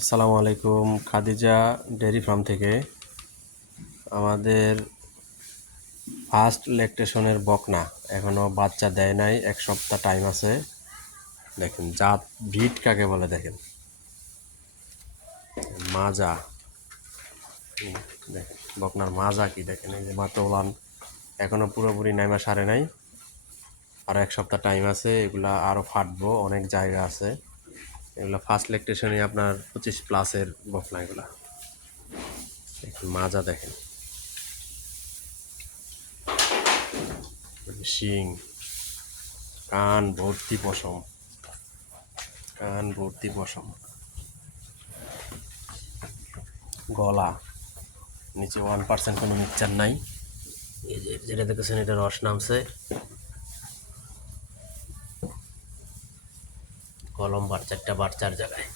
আসসালামু আলাইকুম। Khadija dairy farm থেকে আমাদের ফার্স্ট ল্যাকটেশনের বকনা এখনো বাচ্চা দেয় নাই, 1 সপ্তাহ টাইম আছে। দেখেন জাত ব্রিড কাকে বলে, দেখেন মাজা। দেখেন বকনার মাজা কি, দেখেন এই যে মাত্র ওলান এখনো পুরোপুরি নাইমা সারে নাই, আরও 1 সপ্তাহ টাইম আছে। এগুলা আরও ফাটবো, অনেক জায়গা আছে। এগুলো ফার্স্ট ল্যাকটেশনে আপনার 25+ বকনা। এগুলা দেখেন মাজা, দেখেন শিং, কান ভর্তি পশম, কান ভর্তি পশম, গলা নিচে 1% কোনো মিক্সচার নাই। এই যে যেটা দেখেছেন এটা রস নামছে, কলম বাচ্চারটা বাচ্চার জায়গায়।